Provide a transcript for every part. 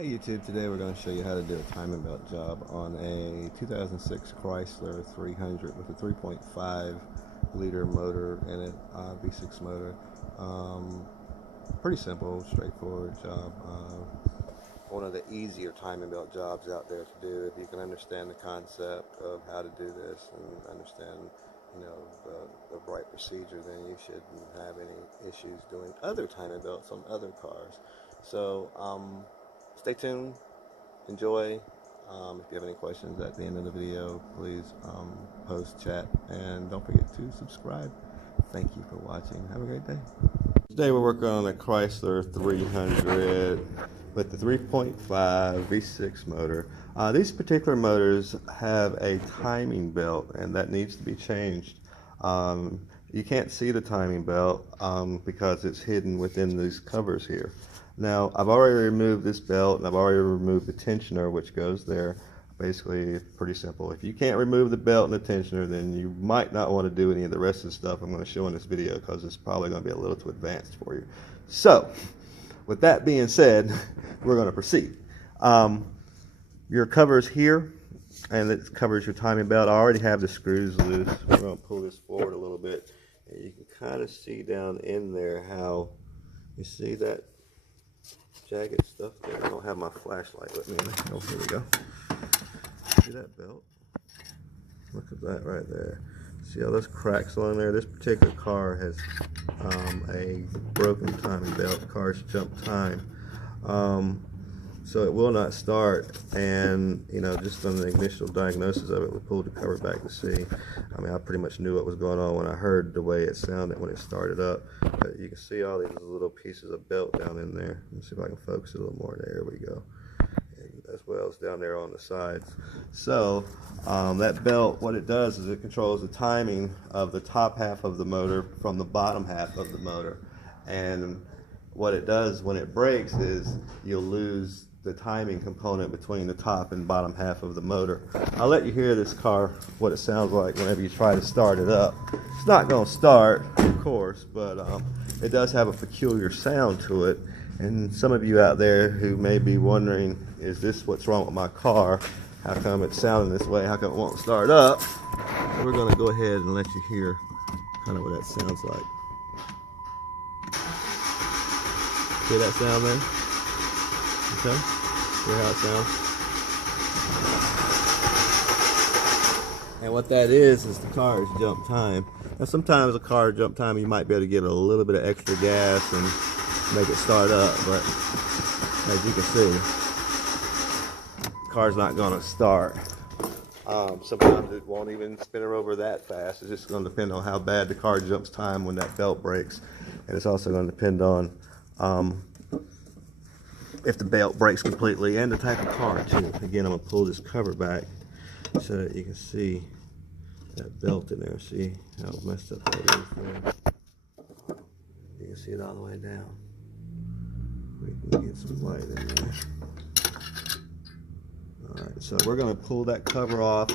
Hey YouTube, today we're going to show you how to do a timing belt job on a 2006 Chrysler 300 with a 3.5 liter motor in it, V6 motor. Pretty simple, straightforward job. One of the easier timing belt jobs out there to do if you can understand the concept of how to do this and understand the right procedure, then you shouldn't have any issues doing other timing belts on other cars. So stay tuned, enjoy. If you have any questions at the end of the video, please post, chat, and don't forget to subscribe. Thank you for watching. Have a great day. Today we're working on a Chrysler 300 with the 3.5 V6 motor. These particular motors have a timing belt, and that needs to be changed. You can't see the timing belt because it's hidden within these covers here. Now, I've already removed this belt, and I've already removed the tensioner, which goes there. Basically, it's pretty simple. If you can't remove the belt and the tensioner, then you might not want to do any of the rest of the stuff I'm going to show in this video, because it's probably going to be a little too advanced for you. So, with that being said, we're going to proceed. Your cover's here, and it covers your timing belt. I already have the screws loose. We're going to pull this forward a little bit, and you can kind of see down in there how, you see that jagged stuff there. I don't have my flashlight with me. Oh, here we go. See that belt? Look at that right there. See all those cracks along there? This particular car has a broken timing belt. The car's jump time. So it will not start, and just on the initial diagnosis of it, we pulled the cover back to see. I mean, I pretty much knew what was going on when I heard the way it sounded when it started up. But you can see all these little pieces of belt down in there. Let me see if I can focus it a little more. There we go. And as well as down there on the sides. So that belt, what it does is it controls the timing of the top half of the motor from the bottom half of the motor. And what it does when it breaks is you'll lose the timing component between the top and bottom half of the motor. I'll let you hear this car, what it sounds like whenever you try to start it up. It's not going to start, of course, but it does have a peculiar sound to it. And some of you out there who may be wondering, is this what's wrong with my car? How come it's sounding this way? How come it won't start up? So we're going to go ahead and let you hear kind of what that sounds like. Hear that sound there? Okay, hear how it sounds? And what that is the car's jump time. Now sometimes a car jump time, you might be able to give it a little bit of extra gas and make it start up, but as you can see, the car's not going to start. Sometimes it won't even spin her over that fast. It's just going to depend on how bad the car jumps time when that belt breaks. And it's also going to depend on if the belt breaks completely and the type of car too. Again, I'm going to pull this cover back so that you can see that belt in there. See how messed up that is there. You can see it all the way down. We can get some light in there. Alright, so we're going to pull that cover off.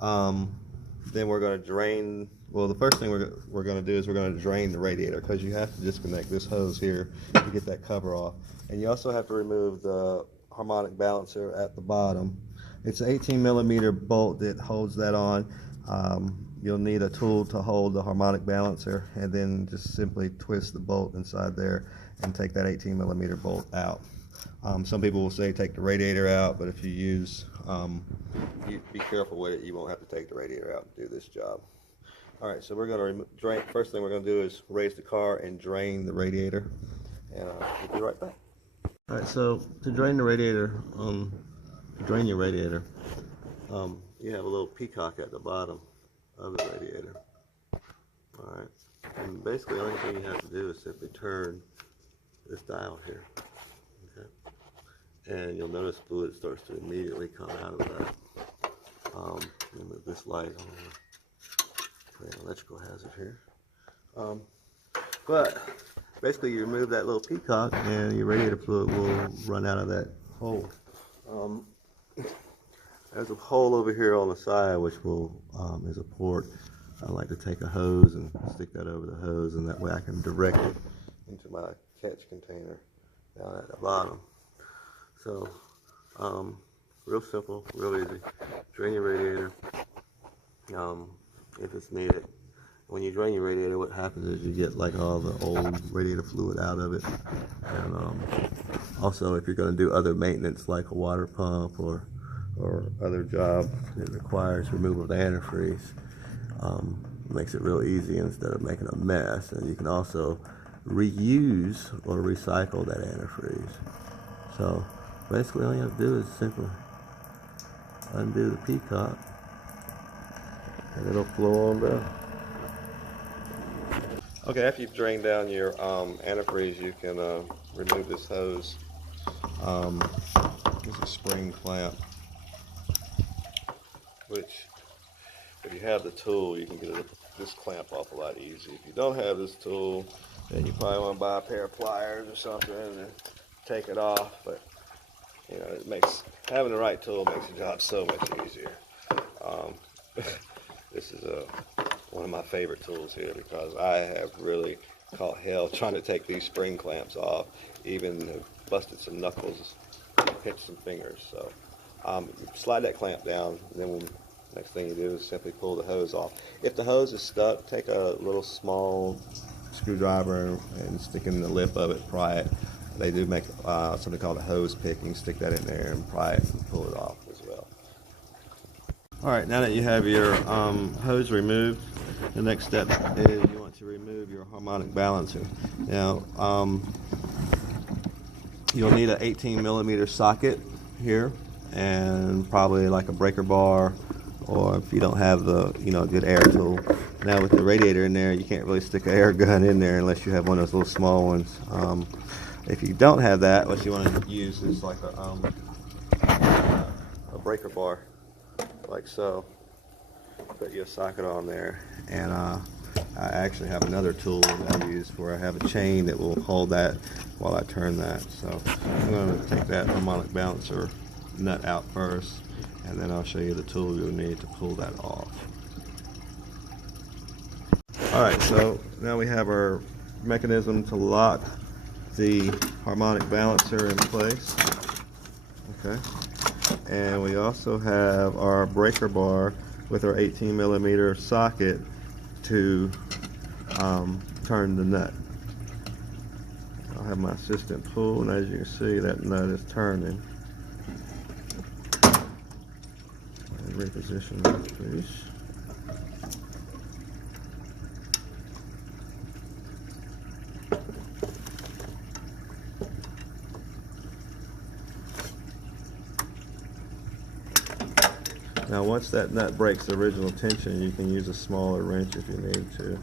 Then we're going to drain. Well, the first thing we're going to do is we're going to drain the radiator, because you have to disconnect this hose here to get that cover off. And you also have to remove the harmonic balancer at the bottom. It's an 18mm bolt that holds that on. You'll need a tool to hold the harmonic balancer, and then just simply twist the bolt inside there and take that 18mm bolt out. Some people will say take the radiator out, but if you use, you be careful with it, you won't have to take the radiator out to do this job. Alright, so we're going to drain. First thing we're going to do is raise the car and drain the radiator, and we'll be right back. Alright, so to drain the radiator, drain your radiator, you have a little peacock at the bottom of the radiator. Alright, and basically the only thing you have to do is simply turn this dial here. Okay, and you'll notice fluid starts to immediately come out of that. Move this light on. Create an electrical hazard here. But basically you remove that little peacock and your radiator fluid will run out of that hole. There's a hole over here on the side which is a port. I like to take a hose and stick that over the hose, and that way I can direct it into my catch container down at the bottom. So Real simple, real easy. Drain your radiator if it's needed. When you drain your radiator, what happens is you get like all the old radiator fluid out of it. And also, if you're going to do other maintenance like a water pump or other job that requires removal of the antifreeze, makes it real easy instead of making a mess. And you can also reuse or recycle that antifreeze. So basically all you have to do is simply undo the peacock and it'll flow on down. Okay, after you've drained down your antifreeze, you can remove this hose. This is a spring clamp, which if you have the tool, you can get this clamp off a lot easier. If you don't have this tool, then you probably want to buy a pair of pliers or something and take it off. But you know, it makes having the right tool makes the job so much easier. This is one of my favorite tools here because I have really caught hell trying to take these spring clamps off, even busted some knuckles, pinched some fingers. So slide that clamp down, and then next thing you do is simply pull the hose off. If the hose is stuck, take a little small screwdriver and stick in the lip of it, pry it. They do make something called a hose pick. You can stick that in there and pry it and pull it off as well. Alright, now that you have your hose removed, the next step is you want to remove your harmonic balancer. Now, you'll need an 18mm socket here and probably like a breaker bar, or if you don't have the good air tool. Now with the radiator in there, you can't really stick an air gun in there unless you have one of those little small ones. If you don't have that, what you want to use is like a breaker bar, like so. Put your socket on there, and I actually have another tool that I use where I have a chain that will hold that while I turn that. So I'm going to take that harmonic balancer nut out first, and then I'll show you the tool you'll need to pull that off. Alright, so now we have our mechanism to lock the harmonic balancer in place. Okay, and we also have our breaker bar with our 18mm socket to turn the nut. I'll have my assistant pull, and as you can see, that nut is turning. And reposition that piece. Now once that nut breaks the original tension, you can use a smaller wrench if you need to,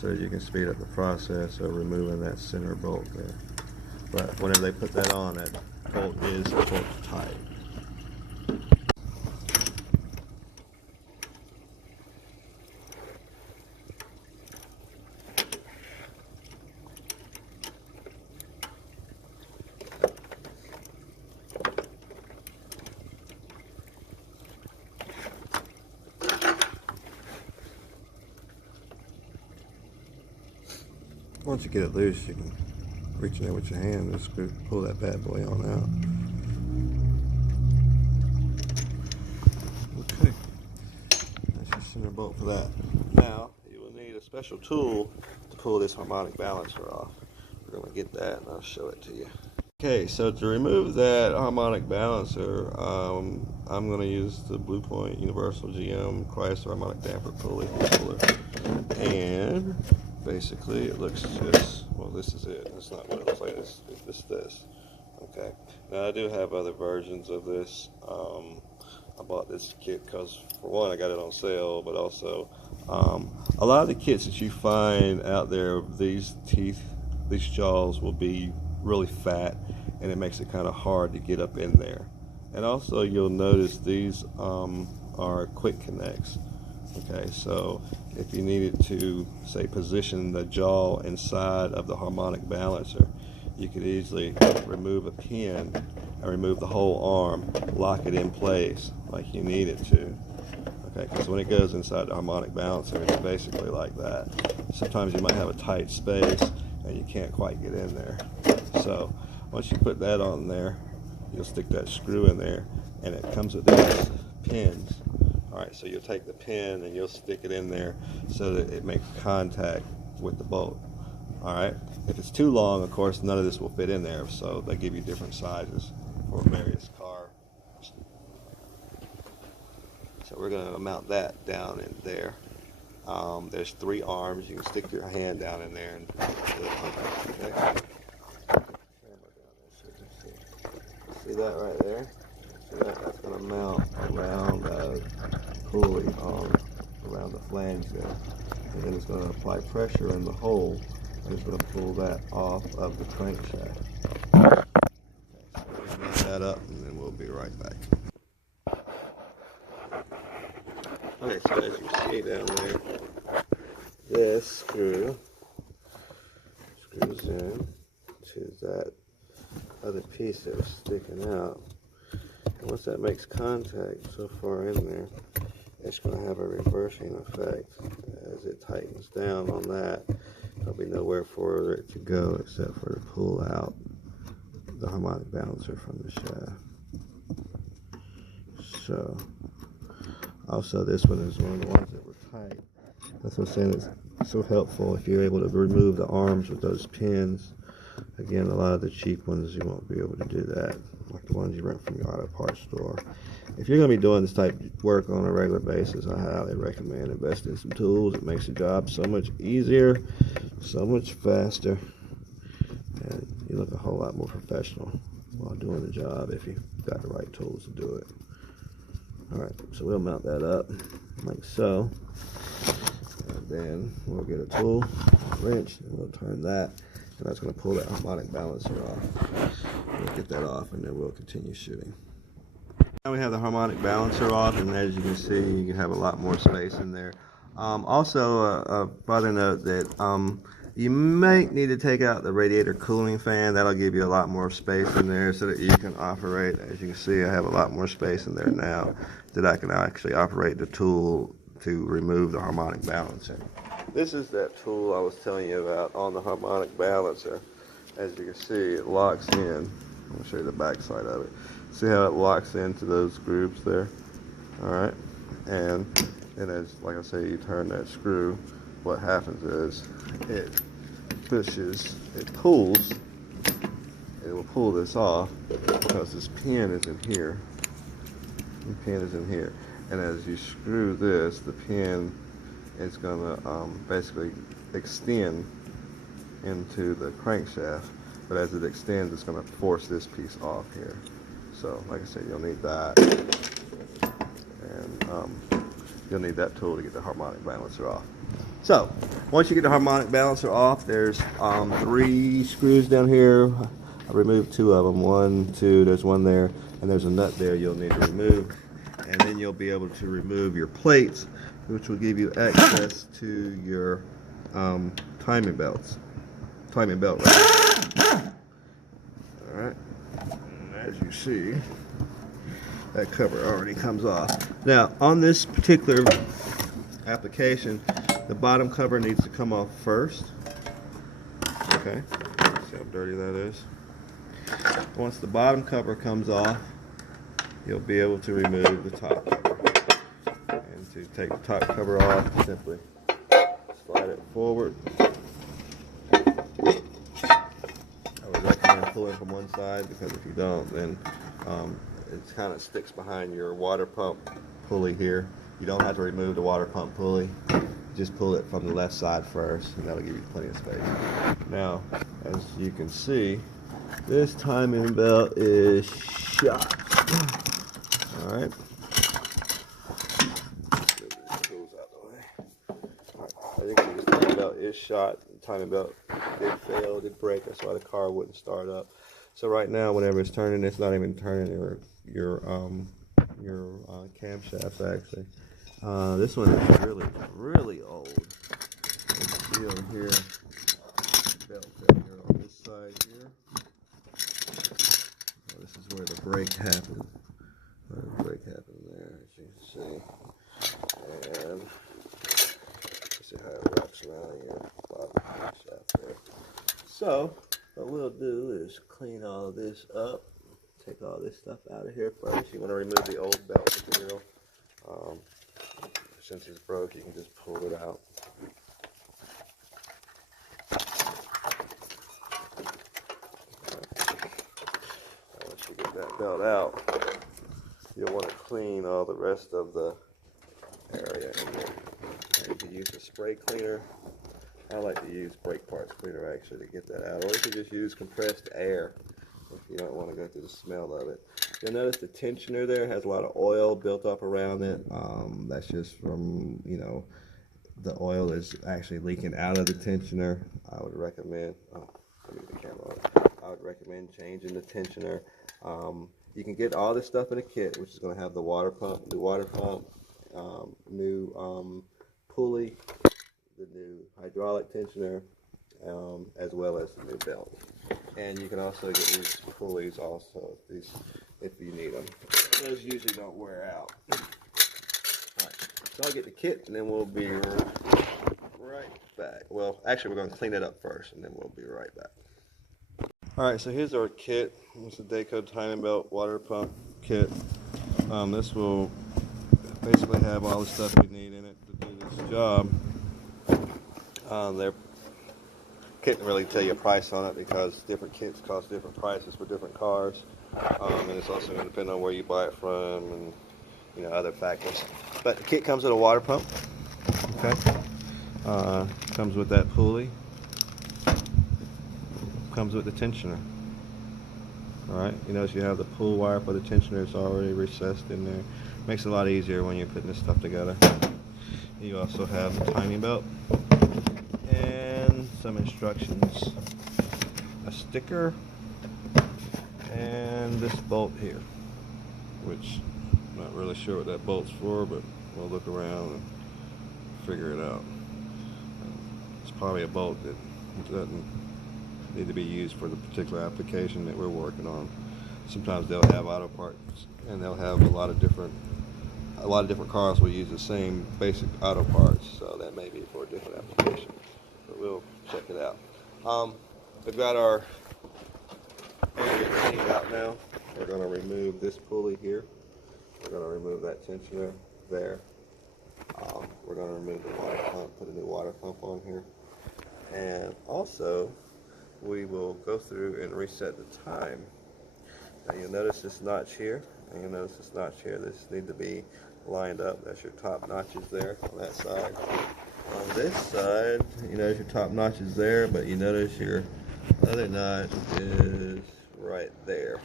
so that you can speed up the process of removing that center bolt there. But whenever they put that on, that bolt is torqued tight. Once you get it loose, you can reach in there with your hand and just pull that bad boy on out. Okay, that's your center bolt for that. Now, you will need a special tool to pull this harmonic balancer off. We're going to get that and I'll show it to you. Okay, so to remove that harmonic balancer, I'm going to use the Blue Point Universal GM Chrysler harmonic damper pulley puller. And basically it looks just, well, this is it. It's not what it looks like, it's this. Okay, now I do have other versions of this. I bought this kit because, for one, I got it on sale, but also a lot of the kits that you find out there, these jaws will be really fat, and it makes it kind of hard to get up in there. And also you'll notice these are quick connects. Okay, so if you needed to, say, position the jaw inside of the harmonic balancer, you could easily remove a pin and remove the whole arm, lock it in place like you need it to. Okay, because when it goes inside the harmonic balancer, it's basically like that. Sometimes you might have a tight space and you can't quite get in there. So once you put that on there, you'll stick that screw in there, and it comes with these pins. All right, so you'll take the pin and you'll stick it in there so that it makes contact with the bolt. All right, if it's too long, of course, none of this will fit in there, so they give you different sizes for various cars. So we're going to mount that down in there. There's 3 arms. You can stick your hand down in there and see that right there? See that? That's going to mount around a pulley around the flange there. And then it's going to apply pressure in the hole, and it's going to pull that off of the crankshaft. Okay, so we'll mount that up, and then we'll be right back. Okay, so as you see down there, this screws in to that other piece that was sticking out. And once that makes contact so far in there, it's going to have a reversing effect. As it tightens down on that, there'll be nowhere for it to go except for to pull out the harmonic balancer from the shaft. So, also this one is one of the ones that were tight. That's what I'm saying, it's so helpful if you're able to remove the arms with those pins. Again, a lot of the cheap ones, you won't be able to do that, like the ones you rent from your auto parts store. If you're going to be doing this type of work on a regular basis, I highly recommend investing in some tools. It makes the job so much easier, so much faster, and you look a whole lot more professional while doing the job if you've got the right tools to do it. Alright, so we'll mount that up like so, and then we'll get a tool, a wrench, and we'll turn that, and that's going to pull that harmonic balancer off. We'll get that off, and then we'll continue shooting. Now we have the harmonic balancer off, and as you can see, you can have a lot more space in there. Also, further note that you might need to take out the radiator cooling fan. That'll give you a lot more space in there so that you can operate. As you can see, I have a lot more space in there now that I can actually operate the tool to remove the harmonic balancer. This is that tool I was telling you about on the harmonic balancer. As you can see, it locks in. I'll show you the back side of it. See how it locks into those grooves there? Alright, and as, like I say, you turn that screw, what happens is it pulls, it will pull this off because this pin is in here. The pin is in here, and as you screw this, the pin is going to basically extend into the crankshaft, but as it extends, it's going to force this piece off here. So, like I said, you'll need that, and you'll need that tool to get the harmonic balancer off. So, once you get the harmonic balancer off, there's 3 screws down here. I removed 2 of them. 1, 2, there's one there, and there's a nut there you'll need to remove. And then you'll be able to remove your plates, which will give you access to your timing belts. Timing belt right. Alright. As you see, that cover already comes off. Now, on this particular application, the bottom cover needs to come off first. Okay, see how dirty that is. Once the bottom cover comes off, you'll be able to remove the top cover. And to take the top cover off, simply slide it forward. I would recommend pulling from one side, because if you don't, then it kind of sticks behind your water pump pulley here. You don't have to remove the water pump pulley. Just pull it from the left side first, and that'll give you plenty of space. Now, as you can see, this timing belt is shot. All right. As you can see, this timing belt is shot. The timing belt did fail, did break. That's why the car wouldn't start up. So right now, whenever it's turning, it's not even turning your camshafts actually. This one is really old. You can see over here, belt failure on this side here. This is where the break happened. The break happened there, as you can see. And you see how it wraps around your bottom shaft there. So what we'll do is clean all of this up, take all this stuff out of here first. You want to remove the old belt material. Since it's broke, you can just pull it out. Once you get that belt out, you'll want to clean all the rest of the area in there. You can use a spray cleaner. I like to use brake parts cleaner actually to get that out, or you can just use compressed air if you don't want to go through the smell of it. You'll notice the tensioner there has a lot of oil built up around it. That's just from, you know, the oil is actually leaking out of the tensioner. I would recommend, let me get the camera on. I would recommend changing the tensioner. You can get all this stuff in a kit, which is going to have the water pump, new pulley, the new hydraulic tensioner, as well as the new belt. And you can also get these pulleys also, these if you need them. Those usually don't wear out. Alright, so I'll get the kit and then we'll be right back. Well, actually we're going to clean it up first and then we'll be right back. Alright, so here's our kit. It's a Dayco timing belt water pump kit. This will basically have all the stuff we need in it to do this job. They can't really tell you a price on it because different kits cost different prices for different cars, and it's also going to depend on where you buy it from and, you know, other factors. But the kit comes with a water pump. Okay, comes with that pulley. Comes with the tensioner. All right, you notice you have the pull wire for the tensioner. It's already recessed in there. Makes it a lot easier when you're putting this stuff together. You also have the timing belt and some instructions, a sticker, and this bolt here, which I'm not really sure what that bolt's for, but we'll look around and figure it out. It's probably a bolt that doesn't need to be used for the particular application that we're working on. Sometimes they'll have auto parts and they'll have a lot of different cars will use the same basic auto parts, so that may be for a different application, but we'll check it out. We've got our area cleaned out now. We're going to remove this pulley here. We're going to remove that tensioner there. We're going to remove the water pump, put a new water pump on here, and also we will go through and reset the time. Now you'll notice this notch here, and you'll notice this notch here. This needs to be lined up. That's your top notches there on that side. On this side, you notice your top notches there, but you notice your other notch is right there.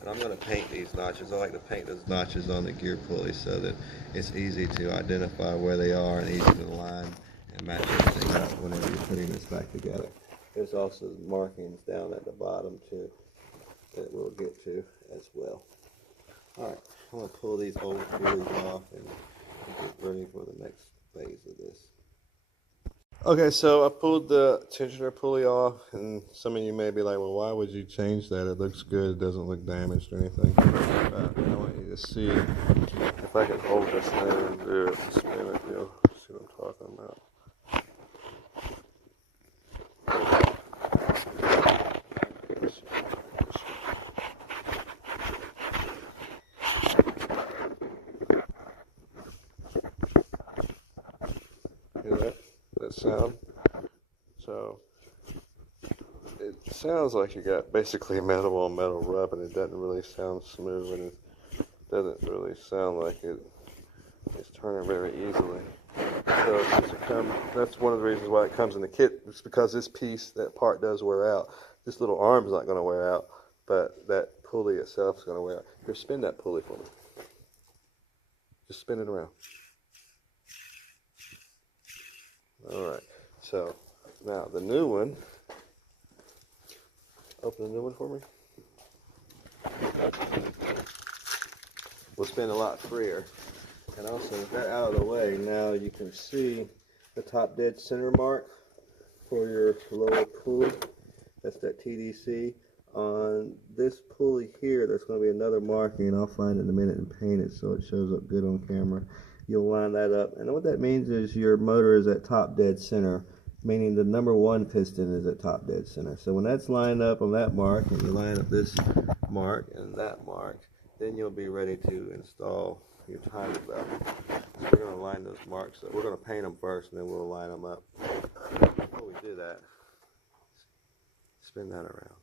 And I'm going to paint these notches. I like to paint those notches on the gear pulley so that it's easy to identify where they are and easy to line and match everything up whenever you're putting this back together. There's also markings down at the bottom too that we'll get to as well. Alright, I'm going to pull these old pulleys off and get ready for the next phase of this. Okay, so I pulled the tensioner pulley off, and some of you may be like, well, why would you change that? It looks good, it doesn't look damaged or anything. But I want you to see if I can hold this thing and do it and spin it, you'll see what I'm talking about. Hear that sound? So it sounds like you got basically metal on metal rub, and it doesn't really sound smooth, and it doesn't really sound like it's turning very easily. So that's one of the reasons why it comes in the kit. It's because this piece, that part does wear out. This little arm's not going to wear out, but that pulley itself is going to wear out. Here, spin that pulley for me. Just spin it around. Alright, so now the new one, open the new one for me. Will spin a lot freer. And also with that out of the way, now you can see the top dead center mark for your lower pulley. That's that TDC. On this pulley here, there's going to be another marking, and I'll find it in a minute and paint it so it shows up good on camera. You'll line that up, and what that means is your motor is at top dead center, meaning the number 1 piston is at top dead center. So when that's lined up on that mark, and you line up this mark and that mark, then you'll be ready to install your timing belt. So we're going to line those marks up. We're going to paint them first, and then we'll line them up. Before we do that, spin that around.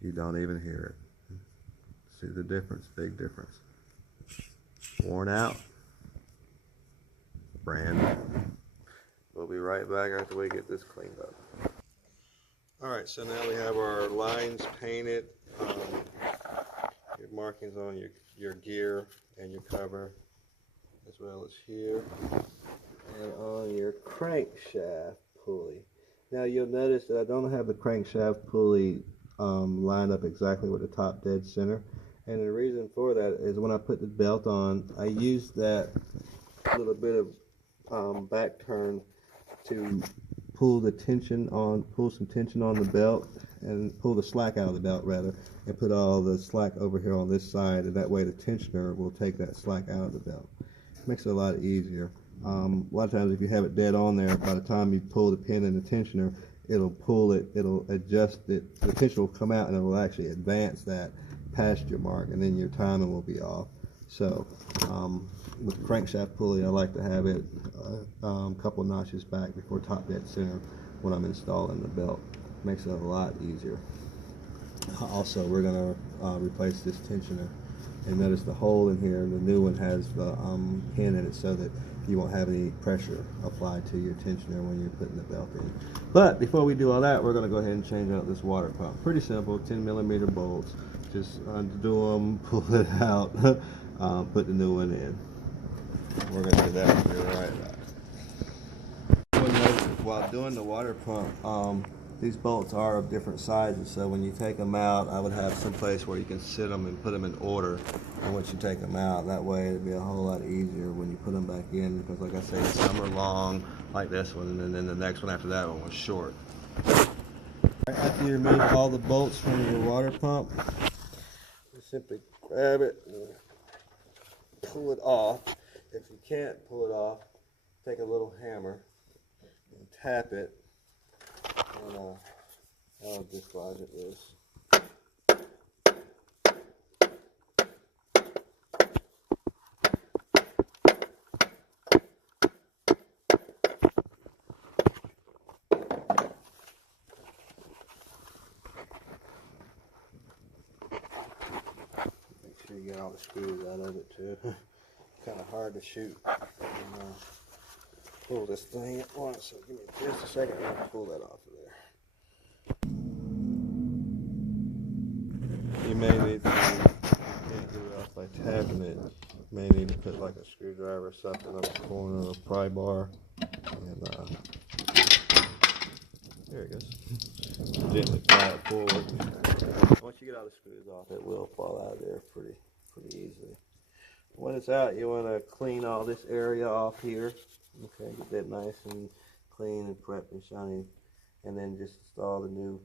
You don't even hear it. See the difference? Big difference. Worn out, brand new. We'll be right back after we get this cleaned up. Alright, so now we have our lines painted, your markings on your gear and your cover, as well as here, and on your crankshaft pulley. Now you'll notice that I don't have the crankshaft pulley lined up exactly with the top dead center, and the reason for that is when I put the belt on, I used that little bit of back turn to pull some tension on the belt, and pull the slack out of the belt rather, and put all the slack over here on this side, and that way the tensioner will take that slack out of the belt. Makes it a lot easier. A lot of times if you have it dead on there, by the time you pull the pin in the tensioner, it'll pull it, it'll adjust it, the tension will come out and it will actually advance that past your mark, and then your timing will be off. So with the crankshaft pulley, I like to have it a couple notches back before top dead center when I'm installing the belt. Makes it a lot easier. Also, we're going to replace this tensioner, and notice the hole in here, the new one has the pin in it so that you won't have any pressure applied to your tensioner when you're putting the belt in. But before we do all that, we're going to go ahead and change out this water pump. Pretty simple, 10mm bolts. Just undo them, pull it out, put the new one in. We're going to do that and be right back. While doing the water pump, these bolts are of different sizes, so when you take them out, I would have some place where you can sit them and put them in order. And once you take them out, that way it'd be a whole lot easier when you put them back in, because like I say, some are long, like this one, and then the next one after that one was short. After you remove all the bolts from your water pump, you simply grab it and pull it off. If you can't pull it off, take a little hammer and tap it, and I'll dislodge it loose. Make sure you get all the screws out of it too. Kind of hard to shoot and pull this thing at once, so give me just a second and I'll pull that off of there. You may need to, can't get it off by tapping it, you may need to put like a screwdriver or something on the corner of a pry bar, and there it goes. Gently pry it forward. Once you get all the screws off, it will fall out of there pretty easily. When it's out, you want to clean all this area off here. Okay, get that nice and clean and prepped and shiny, and then just install the new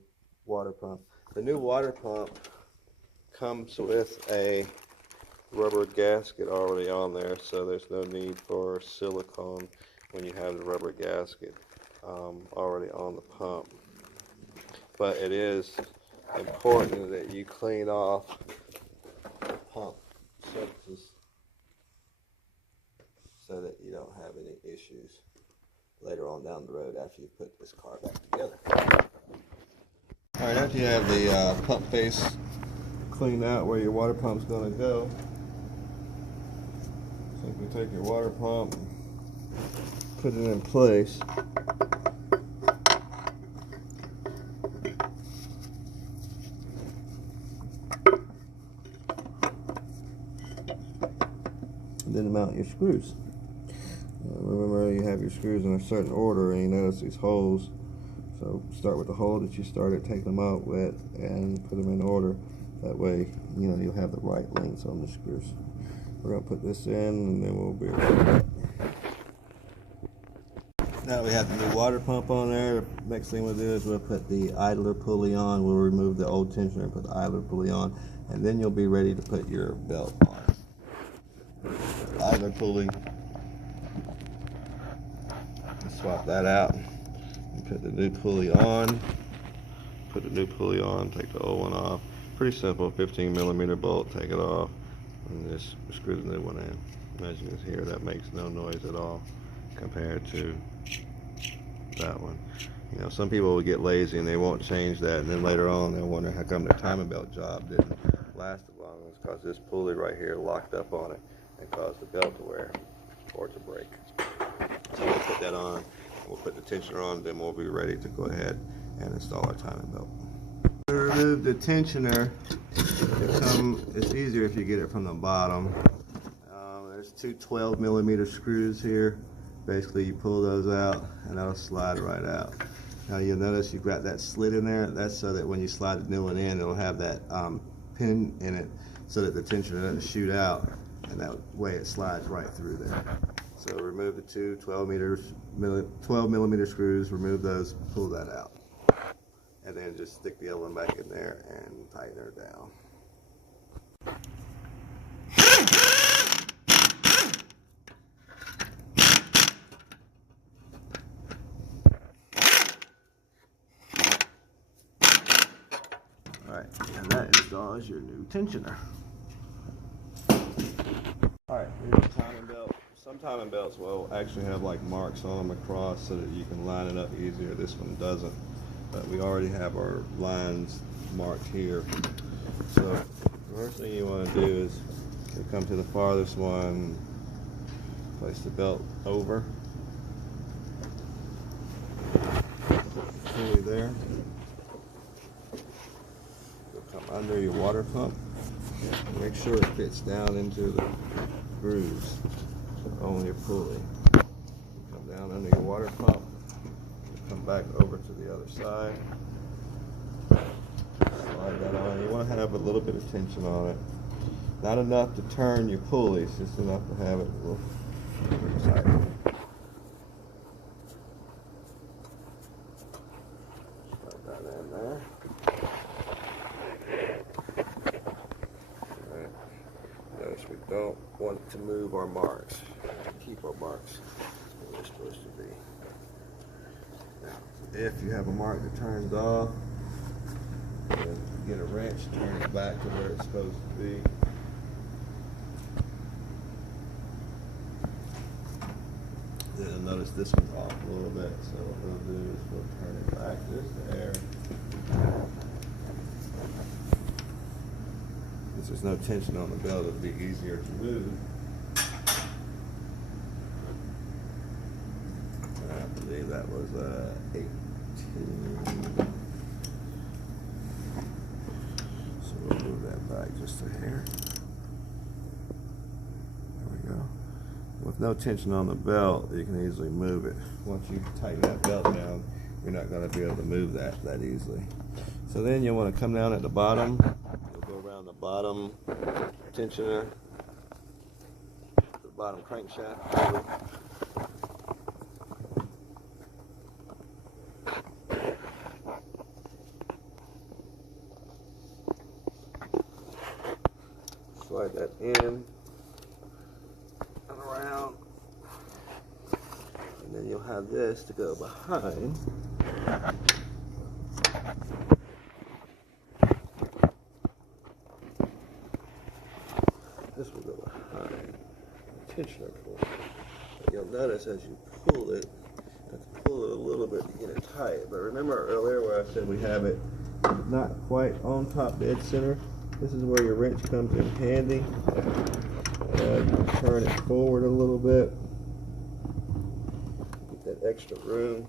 water pump. The new water pump comes with a rubber gasket already on there, so there's no need for silicone when you have the rubber gasket already on the pump. But it is important that you clean off the pump surfaces so that you don't have any issues later on down the road after you put this car back together. Alright, after you have the pump face cleaned out where your water pump's going to go, simply take your water pump, put it in place. And then mount your screws. Remember, you have your screws in a certain order, and you notice these holes. So start with the hole that you started, take them out with, and put them in order. That way, you know, you'll have the right lengths on the screws. We're going to put this in, and then we'll be right back. Now we have the new water pump on there. Next thing we'll do is we'll put the idler pulley on. We'll remove the old tensioner and put the idler pulley on, and then you'll be ready to put your belt on. Idler pulley swap that out and put the new pulley on. Put the new pulley on, take the old one off. Pretty simple, 15mm bolt, take it off, and just screw the new one in. As you can hear, that makes no noise at all compared to that one. You know, some people will get lazy and they won't change that, and then later on they'll wonder how come their timing belt job didn't last as long. It's because this pulley right here locked up on it and caused the belt to wear or to break. So we'll put that on, we'll put the tensioner on, then we'll be ready to go ahead and install our timing belt. To remove the tensioner, it's easier if you get it from the bottom. There's two 12mm screws here. Basically, you pull those out and that'll slide right out. Now you'll notice you've got that slit in there. That's so that when you slide the new one in, it'll have that pin in it so that the tensioner doesn't shoot out, and that way it slides right through there. So remove the two 12mm screws, remove those, pull that out. And then just stick the other one back in there and tighten her down. Alright, and that installs your new tensioner. Alright, here's the timing belt. Some timing belts will actually have like marks on them across so that you can line it up easier. This one doesn't. But we already have our lines marked here. So the first thing you want to do is you come to the farthest one, place the belt over, pulley there. You'll come under your water pump. Make sure it fits down into the grooves on your pulley. You come down under your water pump. Come back over to the other side. Slide that on. You want to have a little bit of tension on it. Not enough to turn your pulleys, just enough to have it a little tight. Slide that in there. Alright. Notice we don't want to move our marks. Keep our marks where they're supposed to be. If you have a mark that turns off, get a wrench, turn it back to where it's supposed to be. Then notice this one's off a little bit, so what we'll do is we'll turn it back just there. Since there's no tension on the belt, it'll be easier to move. I believe that was 18. So we'll move that back just a hair. There we go. With no tension on the belt, you can easily move it. Once you tighten that belt down, you're not going to be able to move that easily. So then you'll want to come down at the bottom. You'll go around the bottom tensioner, the bottom crankshaft. Slide that in and around, and then you'll have this to go behind. This will go behind the tensioner pulley. You'll notice as you pull it, you have to pull it a little bit to get it tight. But remember earlier where I said we have it not quite on top dead center? This is where your wrench comes in handy. Turn it forward a little bit. Get that extra room.